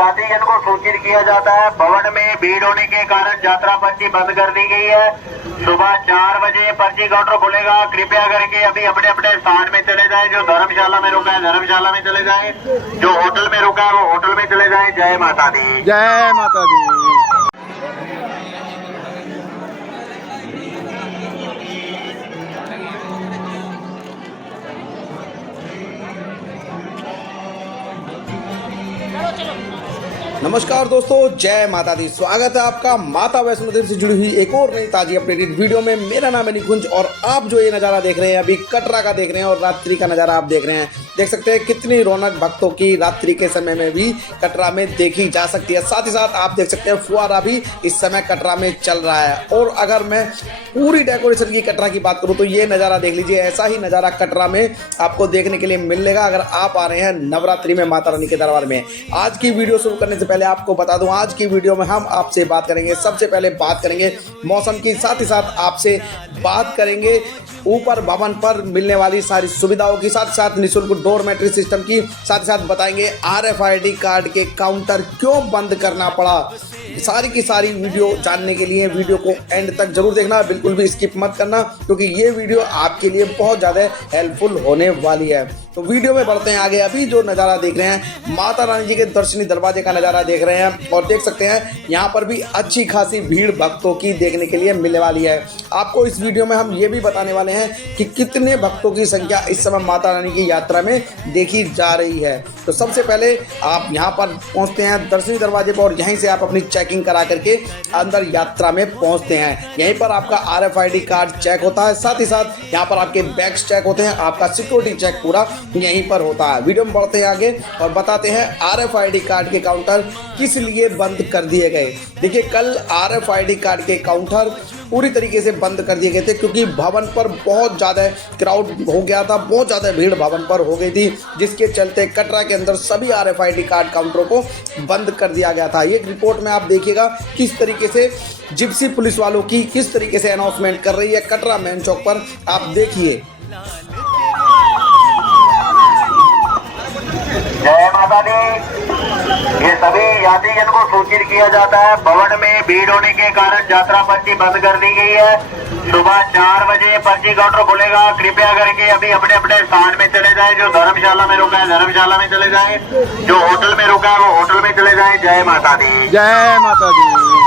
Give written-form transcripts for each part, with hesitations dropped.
यात्रीगण को सूचित किया जाता है, भवन में भीड़ होने के कारण यात्रा पर्ची बंद कर दी गई है। सुबह 4 बजे पर्ची काउंटर खुलेगा। कृपया करके अभी अपने अपने स्थान में चले जाएं। जो धर्मशाला में रुका है धर्मशाला में चले जाएं, जो होटल में रुका है वो होटल में चले जाएं। जय माता दी। जय माता दी। नमस्कार दोस्तों, जय माता दी। स्वागत है आपका माता वैष्णो देवी से जुड़ी हुई एक और नई ताजी अपडेटेड वीडियो में। मेरा नाम है निकुंज और आप जो ये नज़ारा देख रहे हैं अभी कटरा का देख रहे हैं और रात्रि का नज़ारा आप देख रहे हैं। देख सकते हैं कितनी रौनक भक्तों की रात्रि के समय में भी कटरा में देखी जा सकती है। साथ ही साथ आप देख सकते हैं फुहारा भी इस समय कटरा में चल रहा है। और अगर मैं पूरी डेकोरेशन की कटरा की बात करूँ तो ये नज़ारा देख लीजिए। ऐसा ही नज़ारा कटरा में आपको देखने के लिए मिलेगा अगर आप आ रहे हैं नवरात्रि में माता रानी के दरबार में। आज की वीडियो शुरू करने से पहले आपको बता दूं, आज की वीडियो में हम आपसे बात करेंगे, सबसे पहले बात करेंगे मौसम की, साथ ही साथ आपसे बात करेंगे ऊपर भवन पर मिलने वाली सारी सुविधाओं की, साथ ही साथ निःशुल्क डोरमेट्री सिस्टम की, साथ ही साथ बताएंगे RFID कार्ड के काउंटर क्यों बंद करना पड़ा। सारी की सारी वीडियो जानने के लिए वीडियो को एंड तक जरूर देखना, बिल्कुल भी स्किप मत करना क्योंकि ये वीडियो आपके लिए बहुत ज़्यादा हेल्पफुल होने वाली है। तो वीडियो में बढ़ते हैं आगे। अभी जो नज़ारा देख रहे हैं माता रानी जी के दर्शनी दरवाजे का नज़ारा देख रहे हैं और देख सकते हैं यहाँ पर भी अच्छी खासी भीड़ भक्तों की देखने के लिए मिलने वाली है। आपको इस वीडियो में हम ये भी बताने वाले हैं कि कितने भक्तों की संख्या इस समय माता रानी की यात्रा में देखी जा रही है। तो सबसे पहले आप यहाँ पर पहुँचते हैं दर्शनी दरवाजे पर और यहीं से आप अपनी चेकिंग करा करके अंदर यात्रा में पहुँचते हैं। यहीं पर आपका RFID कार्ड चेक होता है, साथ ही साथ यहाँ पर आपके बैग्स चेक होते हैं, आपका सिक्योरिटी चेक पूरा यहीं पर होता है। वीडियो में बढ़ते हैं आगे और बताते हैं RFID कार्ड के काउंटर किस लिए बंद कर दिए गए। देखिए, कल RFID कार्ड के काउंटर पूरी तरीके से बंद कर दिए गए थे क्योंकि भवन पर बहुत ज़्यादा क्राउड हो गया था, बहुत ज़्यादा भीड़ भवन पर हो गई थी, जिसके चलते कटरा के अंदर सभी RFID कार्ड काउंटरों को बंद कर दिया गया था। ये रिपोर्ट में आप देखिएगा किस तरीके से जिप्सी पुलिस वालों की किस तरीके से अनाउंसमेंट कर रही है कटरा मेन चौक पर, आप देखिए। जय माता दी। ये सभी यात्रीगण को सूचित किया जाता है, भवन में भीड़ होने के कारण यात्रा पर्ची बंद कर दी गई है। सुबह 4 बजे पर्ची काउंटर खुलेगा। कृपया करके अभी अपने अपने स्थान में चले जाएं। जो धर्मशाला में रुका है धर्मशाला में चले जाएं, जो होटल में रुका है वो होटल में चले जाएं। जय माता दी। जय माता दी।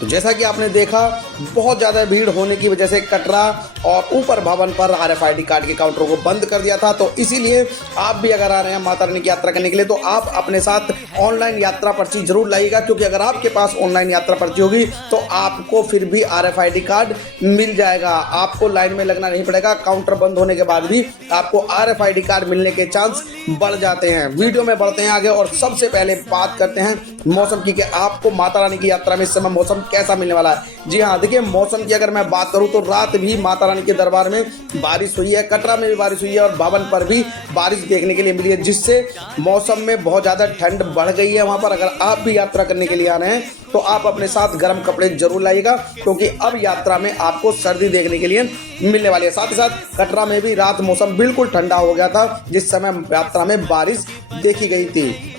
तो जैसा कि आपने देखा बहुत ज़्यादा भीड़ होने की वजह से कटरा और ऊपर भवन पर RFID कार्ड के काउंटरों को बंद कर दिया था। तो इसीलिए आप भी अगर आ रहे हैं माता रानी की यात्रा करने के लिए तो आप अपने साथ ऑनलाइन यात्रा पर्ची जरूर लाइएगा क्योंकि अगर आपके पास ऑनलाइन यात्रा पर्ची होगी तो आपको फिर भी RFID कार्ड मिल जाएगा। आपको लाइन में लगना नहीं पड़ेगा। काउंटर बंद होने के बाद भी आपको RFID कार्ड मिलने के चांस बढ़ जाते हैं। वीडियो में बढ़ते हैं आगे और सबसे पहले बात करते हैं मौसम की कि आपको माता रानी की यात्रा में इस समय मौसम कैसा मिलने वाला है। जी हाँ, देखिए मौसम की अगर मैं बात करूं तो रात भी माता रानी के दरबार में बारिश हुई है, कटरा में भी बारिश हुई है और भवन पर भी बारिश देखने के लिए मिली है, जिससे मौसम में बहुत ज़्यादा ठंड बढ़ गई है वहाँ पर। अगर आप भी यात्रा करने के लिए आ रहे हैं तो आप अपने साथ गर्म कपड़े जरूर लाइएगा क्योंकि अब यात्रा में आपको सर्दी देखने के लिए मिलने वाली है। साथ ही साथ कटरा में भी रात मौसम बिल्कुल ठंडा हो गया था जिस समय यात्रा में बारिश देखी गई थी।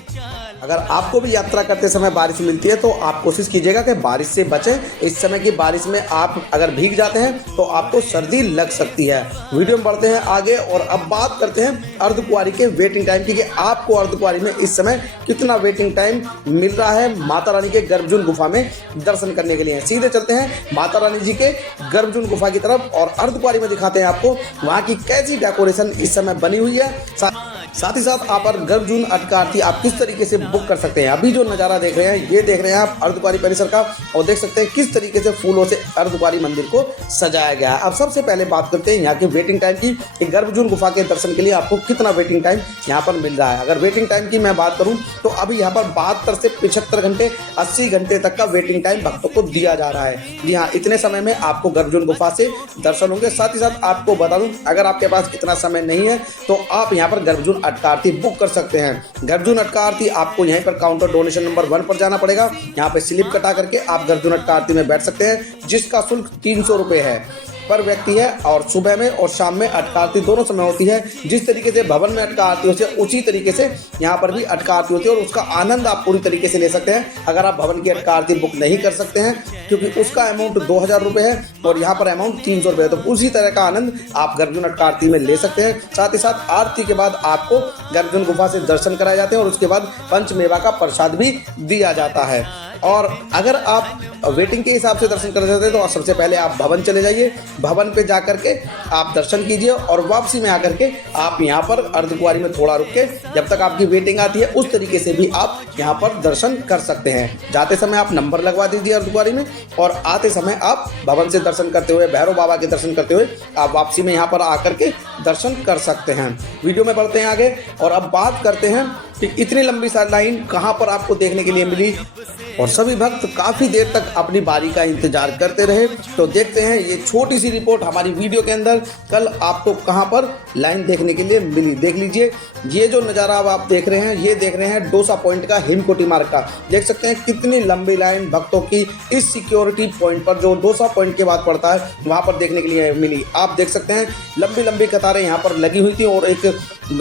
अगर आपको भी यात्रा करते समय बारिश मिलती है तो आप कोशिश कीजिएगा कि बारिश से बचें। इस समय की बारिश में आप अगर भीग जाते हैं तो आपको सर्दी लग सकती है। वीडियो में बढ़ते हैं आगे और अब बात करते हैं अर्धकुंवारी के वेटिंग टाइम की कि आपको अर्धकुंवारी में इस समय कितना वेटिंग टाइम मिल रहा है माता रानी के गर्भजून गुफा में दर्शन करने के लिए। सीधे चलते हैं माता रानी जी के गर्भजून गुफा की तरफ और अर्धकुंवारी में दिखाते हैं आपको वहाँ की कैसी डेकोरेशन इस समय बनी हुई है। साथ ही साथ आप गर्भजून अटका आरती आप किस तरीके से बुक कर सकते हैं। अभी जो नज़ारा देख रहे हैं ये देख रहे हैं आप अर्धकुंवारी परिसर का और देख सकते हैं किस तरीके से फूलों से अर्धकुंवारी मंदिर को सजाया गया है। अब सबसे पहले बात करते हैं यहाँ की वेटिंग टाइम की कि गर्भजून गुफा के दर्शन के लिए आपको कितना वेटिंग टाइम यहाँ पर मिल रहा है। अगर वेटिंग टाइम की मैं बात करूँ तो अभी यहाँ पर 72 से 75 घंटे 80 घंटे तक का वेटिंग टाइम भक्तों को दिया जा रहा है। जी हाँ, इतने समय में आपको गर्भजून गुफा से दर्शन होंगे। साथ ही साथ आपको बता दूँ अगर आपके पास इतना समय नहीं है तो आप यहाँ पर गर्भजून अटका आरती बुक कर सकते हैं। गर्भजून अटका आरती आपको यहीं पर काउंटर डोनेशन नंबर 1 पर जाना पड़ेगा। यहाँ पे स्लिप कटा करके आप गर्भजून अटका आरती में बैठ सकते हैं जिसका शुल्क 300 रुपये है। पर व्यक्ति है और सुबह में और शाम में अटका आरती दोनों समय होती है। जिस तरीके से भवन में अटका आरती होती है उसी तरीके से यहाँ पर भी अटका आरती होती है और उसका आनंद आप पूरी तरीके से ले सकते हैं अगर आप भवन की अटका आरती बुक नहीं कर सकते हैं, क्योंकि उसका अमाउंट 2000 रुपये है और यहाँ पर अमाउंट 300 रुपये है। तो उसी तरह का आनंद आप गर्जुन अटका आरती में ले सकते हैं। साथ ही साथ आरती के बाद आपको गर्जुन गुफा से दर्शन कराए जाते हैं और उसके बाद पंचमेवा का प्रसाद भी दिया जाता है। और अगर आप वेटिंग के हिसाब से दर्शन करना चाहते हैं तो सबसे पहले आप भवन चले जाइए, भवन पे जा करके आप दर्शन कीजिए और वापसी में आकर के आप यहाँ पर अर्धकुंवारी में थोड़ा रुक के जब तक आपकी वेटिंग आती है उस तरीके से भी आप यहाँ पर दर्शन कर सकते हैं। जाते समय आप नंबर लगवा दीजिए अर्धकुंवारी में और आते समय आप भवन से दर्शन करते हुए भैरव बाबा के दर्शन करते हुए आप वापसी में यहाँ पर आकर के दर्शन कर सकते हैं। वीडियो में बढ़ते हैं आगे और अब बात करते हैं कि इतनी लंबी लाइन कहाँ पर आपको देखने के लिए मिली और सभी भक्त काफ़ी देर तक अपनी बारी का इंतजार करते रहे। तो देखते हैं ये छोटी सी रिपोर्ट हमारी वीडियो के अंदर कल आपको कहां पर लाइन देखने के लिए मिली। देख लीजिए, ये जो नज़ारा अब आप देख रहे हैं ये देख रहे हैं डोसा पॉइंट का, हिमकोटी मार्ग का। देख सकते हैं कितनी लंबी लाइन भक्तों की इस सिक्योरिटी पॉइंट पर जो डोसा पॉइंट के बाद पड़ता है वहाँ पर देखने के लिए मिली। आप देख सकते हैं लंबी लंबी कतारें यहाँ पर लगी हुई थी और एक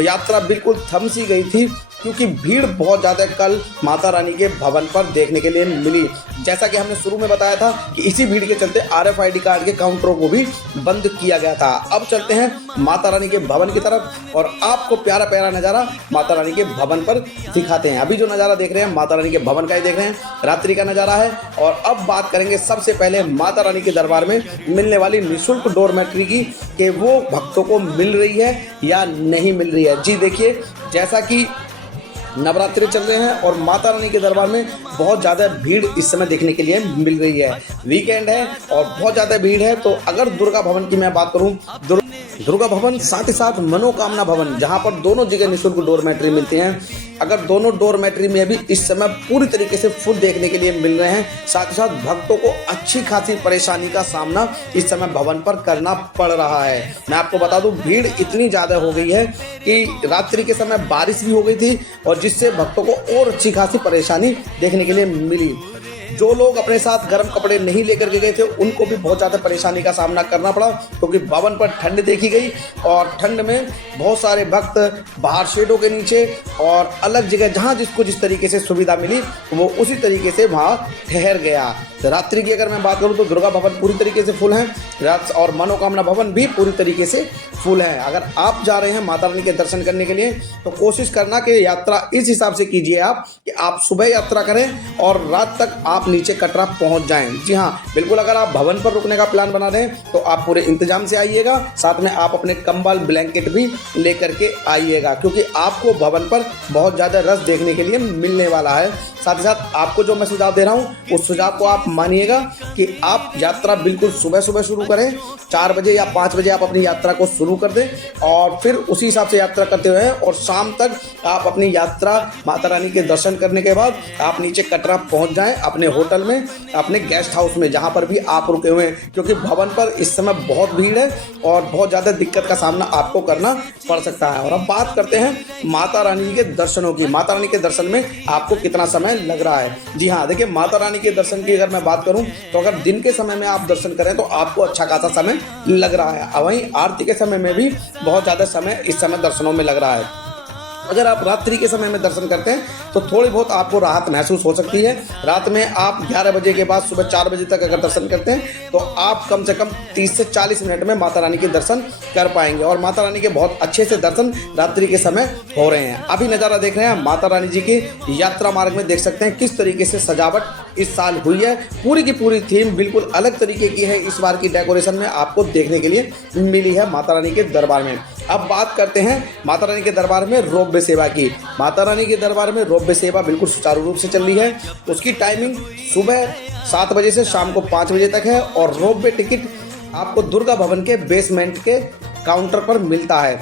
यात्रा बिल्कुल थम सी गई थी क्योंकि भीड़ बहुत ज़्यादा कल माता रानी के भवन पर देखने के लिए मिली। जैसा कि हमने शुरू में बताया था कि इसी भीड़ के चलते RFID कार्ड के काउंटरों को भी बंद किया गया था। अब चलते हैं माता रानी के भवन की तरफ और आपको प्यारा प्यारा नज़ारा माता रानी के भवन पर दिखाते हैं। अभी जो नज़ारा देख रहे हैं माता रानी के भवन का ही देख रहे हैं, रात्रि का नज़ारा है। और अब बात करेंगे सबसे पहले माता रानी के दरबार में मिलने वाली निःशुल्क डोरमेट्री की, कि वो भक्तों को मिल रही है या नहीं मिल रही है। जी देखिए, जैसा कि नवरात्रि चल रहे हैं और माता रानी के दरबार में बहुत ज़्यादा भीड़ इस समय देखने के लिए मिल रही है। वीकेंड है और बहुत ज़्यादा भीड़ है। तो अगर दुर्गा भवन की मैं बात करूं, दुर्गा भवन साथ ही साथ मनोकामना भवन, जहां पर दोनों जगह निःशुल्क डोरमेट्री मिलती हैं, अगर दोनों डोरमेट्री में भी इस समय पूरी तरीके से फुल देखने के लिए मिल रहे हैं। साथ ही साथ भक्तों को अच्छी खासी परेशानी का सामना इस समय भवन पर करना पड़ रहा है। मैं आपको बता दूं, भीड़ इतनी ज़्यादा हो गई है कि रात्रि के समय बारिश भी हो गई थी और जिससे भक्तों को और अच्छी खासी परेशानी देखने के लिए मिली। जो लोग अपने साथ गर्म कपड़े नहीं लेकर के गए थे उनको भी बहुत ज़्यादा परेशानी का सामना करना पड़ा, क्योंकि भवन पर ठंड देखी गई और ठंड में बहुत सारे भक्त बाहर शेडों के नीचे और अलग जगह जहां जिसको जिस तरीके से सुविधा मिली वो उसी तरीके से वहां ठहर गया। रात्रि की अगर मैं बात करूं तो दुर्गा भवन पूरी तरीके से फुल है और मनोकामना भवन भी पूरी तरीके से फुल है। अगर आप जा रहे हैं माता रानी के दर्शन करने के लिए तो कोशिश करना कि यात्रा इस हिसाब से कीजिए आप कि आप सुबह यात्रा करें और रात तक आप नीचे कटरा पहुंच जाएं। जी हाँ, बिल्कुल। अगर आप भवन पर रुकने का प्लान बना रहे हैं तो आप पूरे इंतजाम से आइएगा, साथ में आप अपने कंबल ब्लैंकेट भी लेकर के आइएगा, क्योंकि आपको भवन पर बहुत ज़्यादा रश देखने के लिए मिलने वाला है। साथ ही साथ आपको जो मैं सुझाव दे रहा हूँ उस सुझाव को आप मानिएगा कि आप यात्रा बिल्कुल सुबह सुबह शुरू करें, 4 बजे या 5 बजे आप अपनी यात्रा को शुरू कर दें और फिर उसी हिसाब से यात्रा करते हुए और शाम तक आप अपनी यात्रा माता रानी के दर्शन करने के बाद आप नीचे कटरा पहुंच जाएं अपने होटल में, अपने गेस्ट हाउस में, जहां पर भी आप रुके हुए हैं, क्योंकि भवन पर इस समय बहुत भीड़ है और बहुत ज़्यादा दिक्कत का सामना आपको करना पड़ सकता है। और अब बात करते हैं माता रानी के दर्शनों की। माता रानी के दर्शन में आपको कितना समय लग रहा है? जी हाँ, देखिए, माता रानी के दर्शन की अगर मैं बात करूं तो अगर दिन के समय में आप दर्शन करें तो आपको अच्छा खासा समय लग रहा है। वहीं आरती के समय में भी बहुत ज़्यादा समय इस समय दर्शनों में लग रहा है। अगर आप रात्रि के समय में दर्शन करते हैं तो थोड़ी बहुत आपको राहत महसूस हो सकती है। रात में आप 11 बजे के बाद सुबह 4 बजे तक अगर दर्शन करते हैं तो आप कम से कम 30 से 40 मिनट में माता रानी के दर्शन कर पाएंगे और माता रानी के बहुत अच्छे से दर्शन रात्रि के समय हो रहे हैं। अभी नज़ारा देख रहे हैं माता रानी जी की यात्रा मार्ग में, देख सकते हैं किस तरीके से सजावट इस साल हुई है। पूरी की पूरी थीम बिल्कुल अलग तरीके की है इस बार की डेकोरेशन में आपको देखने के लिए मिली है माता रानी के दरबार में। अब बात करते हैं माता रानी के दरबार में रोपवे सेवा की। माता रानी के दरबार में रोपवे सेवा बिल्कुल सुचारू रूप से चल रही है। उसकी टाइमिंग सुबह 7 बजे से शाम को 5 बजे तक है और रोपवे टिकट आपको दुर्गा भवन के बेसमेंट के काउंटर पर मिलता है।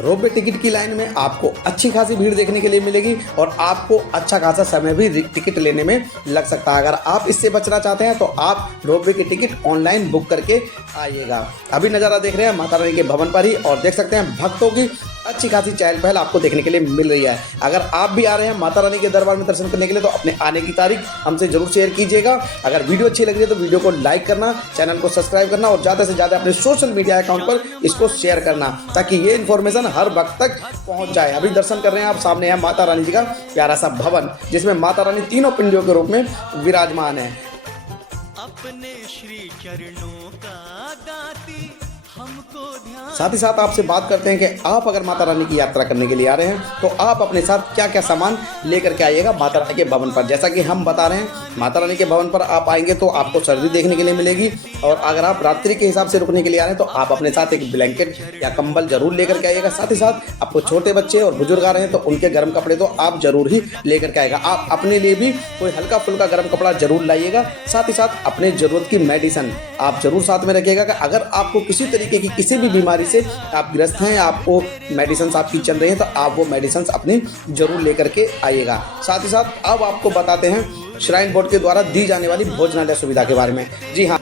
रोपवे टिकट की लाइन में आपको अच्छी खासी भीड़ देखने के लिए मिलेगी और आपको अच्छा खासा समय भी टिकट लेने में लग सकता है। अगर आप इससे बचना चाहते हैं तो आप रोपवे की टिकट ऑनलाइन बुक करके आइएगा। अभी नज़ारा देख रहे हैं माता रानी के भवन पर ही और देख सकते हैं भक्तों की अच्छी खासी चहल पहल आपको देखने के लिए मिल रही है। अगर आप भी आ रहे हैं माता रानी के दरबार में दर्शन करने के लिए तो अपने आने की तारीख हमसे जरूर शेयर कीजिएगा। अगर वीडियो अच्छी लग रही है तो वीडियो को लाइक करना, चैनल को सब्सक्राइब करना और ज़्यादा से ज़्यादा अपने सोशल मीडिया अकाउंट पर इसको शेयर करना, ताकि ये इन्फॉर्मेशन हर वक्त तक पहुँच जाए। अभी दर्शन कर रहे हैं आप, सामने है माता रानी जी का प्यारा सा भवन, जिसमें माता रानी तीनों पिंडियों के रूप में विराजमान है। अपने श्री चरणों का दाती हमको ध्यान। साथ ही साथ आपसे बात करते हैं कि आप अगर माता रानी की यात्रा करने के लिए आ रहे हैं तो आप अपने साथ क्या क्या सामान लेकर के आइएगा माता रानी के भवन पर। जैसा कि हम बता रहे हैं, माता रानी के भवन पर आप आएंगे तो आपको सर्दी देखने के लिए मिलेगी, और अगर आप रात्रि के हिसाब से रुकने के लिए आ रहे हैं तो आप अपने साथ एक ब्लैंकेट या कंबल जरूर लेकर के आइएगा। साथ ही साथ आपको छोटे बच्चे और बुजुर्ग आ रहे हैं तो उनके गर्म कपड़े तो आप जरूर ही लेकर के आएगा। आप अपने लिए भी कोई हल्का फुल्का गर्म कपड़ा जरूर लाइएगा। साथ ही साथ अपने जरूरत की मेडिसिन आप जरूर साथ में रखिएगा कि अगर आपको किसी तरीके की किसी भी बीमारी से आप ग्रस्त हैं, आपको मेडिसिन आपकी चल रही है तो आप वो मेडिसिन अपनी जरूर लेकर के आइएगा। साथ ही साथ अब आपको बताते हैं श्राइन बोर्ड के द्वारा दी जाने वाली भोजनालय सुविधा के बारे में। जी हाँ,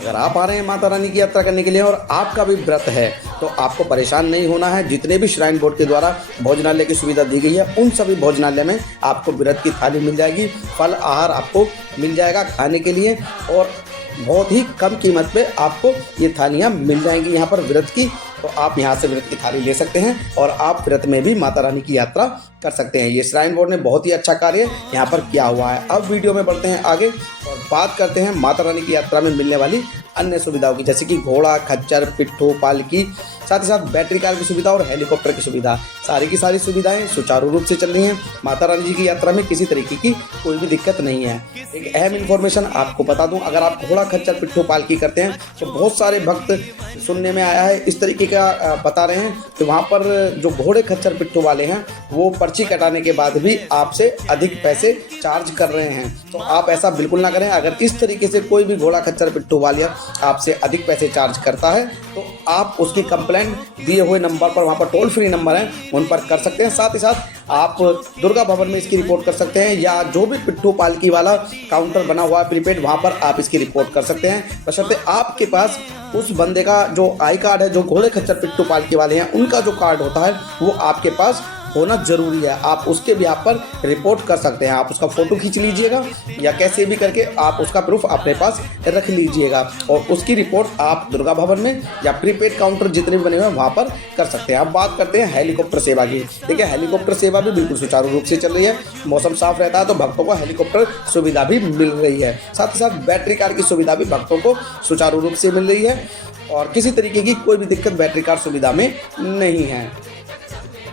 अगर आप आ रहे हैं माता रानी की यात्रा करने के लिए और आपका भी व्रत है तो आपको परेशान नहीं होना है। जितने भी श्राइन बोर्ड के द्वारा भोजनालय की सुविधा दी गई है उन सभी भोजनालय में आपको व्रत की थाली मिल जाएगी, फल आहार आपको मिल जाएगा खाने के लिए, और बहुत ही कम कीमत पे आपको ये थालियाँ मिल जाएंगी यहाँ पर व्रत की। तो आप यहाँ से व्रत की थाली ले सकते हैं और आप व्रत में भी माता रानी की यात्रा कर सकते हैं। ये श्राइन बोर्ड ने बहुत ही अच्छा कार्य यहाँ पर किया हुआ है। अब वीडियो में बढ़ते हैं आगे और बात करते हैं माता रानी की यात्रा में मिलने वाली अन्य सुविधाओं की, जैसे कि घोड़ा, खच्चर, पिट्ठू, पालकी, साथ ही साथ बैटरी कार की सुविधा और हेलीकॉप्टर की सुविधा। सारी की सारी सुविधाएं सुचारू रूप से चल रही हैं। माता रानी जी की यात्रा में किसी तरीके की कोई भी दिक्कत नहीं है। एक अहम इन्फॉर्मेशन आपको बता दूं, अगर आप घोड़ा, खच्चर, पिट्ठू, पालकी करते हैं तो बहुत सारे भक्त सुनने में आया है इस तरीके का बता रहे हैं कि वहाँ पर जो घोड़े, खच्चर, पिट्ठू वाले हैं वो पर्ची कटाने के बाद भी आपसे अधिक पैसे चार्ज कर रहे हैं। तो आप ऐसा बिल्कुल ना करें। अगर इस तरीके से कोई भी घोड़ा, खच्चर, पिट्ठू वाला आपसे अधिक पैसे चार्ज करता है तो आप उसकी कंप्लेंट दिए हुए नंबर पर, वहाँ पर टोल फ्री नंबर है, उन पर कर सकते हैं। साथ ही साथ आप दुर्गा भवन में इसकी रिपोर्ट कर सकते हैं, या जो भी पिट्ठू पालकी वाला काउंटर बना हुआ है प्रीपेड, वहाँ पर आप इसकी रिपोर्ट कर सकते हैं। बशर्ते आपके पास उस बंदे का जो आई कार्ड है, जो घोड़े, खच्चर, पिट्ठू पालकी वाले हैं उनका जो कार्ड होता है वो आपके पास होना जरूरी है। आप उसके भी आप पर रिपोर्ट कर सकते हैं। आप उसका फोटो खींच लीजिएगा या कैसे भी करके आप उसका प्रूफ अपने पास रख लीजिएगा और उसकी रिपोर्ट आप दुर्गा भवन में या प्रीपेड काउंटर जितने भी बने हुए हैं वहाँ पर कर सकते हैं। अब बात करते हैं हेलीकॉप्टर सेवा की। देखिए, हेलीकॉप्टर सेवा भी बिल्कुल सुचारू रूप से चल रही है। मौसम साफ रहता है तो भक्तों को हेलीकॉप्टर सुविधा भी मिल रही है। साथ ही साथ बैटरी कार की सुविधा भी भक्तों को सुचारू रूप से मिल रही है और किसी तरीके की कोई भी दिक्कत बैटरी कार सुविधा में नहीं है।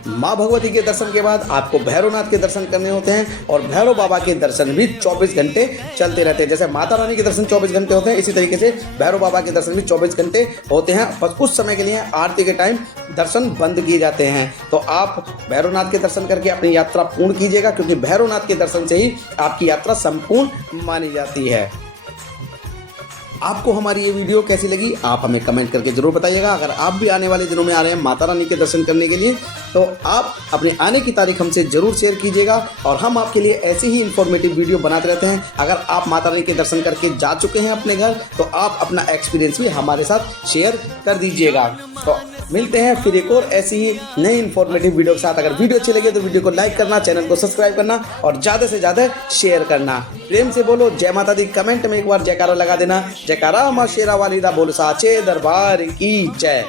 माँ भगवती के दर्शन के बाद आपको भैरवनाथ के दर्शन करने होते हैं और भैरव बाबा के दर्शन भी 24 घंटे चलते रहते हैं। जैसे माता रानी के दर्शन 24 घंटे होते हैं, इसी तरीके से भैरव बाबा के दर्शन भी 24 घंटे होते हैं। बस कुछ समय के लिए आरती के टाइम दर्शन बंद किए जाते हैं। तो आप भैरवनाथ के दर्शन करके अपनी यात्रा पूर्ण कीजिएगा, क्योंकि भैरवनाथ के दर्शन से ही आपकी यात्रा संपूर्ण मानी जाती है। आपको हमारी ये वीडियो कैसी लगी आप हमें कमेंट करके जरूर बताइएगा। अगर आप भी आने वाले दिनों में आ रहे हैं माता रानी के दर्शन करने के लिए तो आप अपने आने की तारीख हमसे जरूर शेयर कीजिएगा और हम आपके लिए ऐसे ही इन्फॉर्मेटिव वीडियो बनाते रहते हैं। अगर आप माता रानी के दर्शन करके जा चुके हैं अपने घर तो आप अपना एक्सपीरियंस भी हमारे साथ शेयर कर दीजिएगा। तो मिलते हैं फिर एक और ऐसी ही नई इन्फॉर्मेटिव वीडियो के साथ। अगर वीडियो अच्छी लगे तो वीडियो को लाइक करना, चैनल को सब्सक्राइब करना और ज़्यादा से ज़्यादा शेयर करना। प्रेम से बोलो जय माता दी, कमेंट में एक बार जयकारा लगा देना। जयकारा माँ शेरा वाली दा बोल साचे दरबार की जय।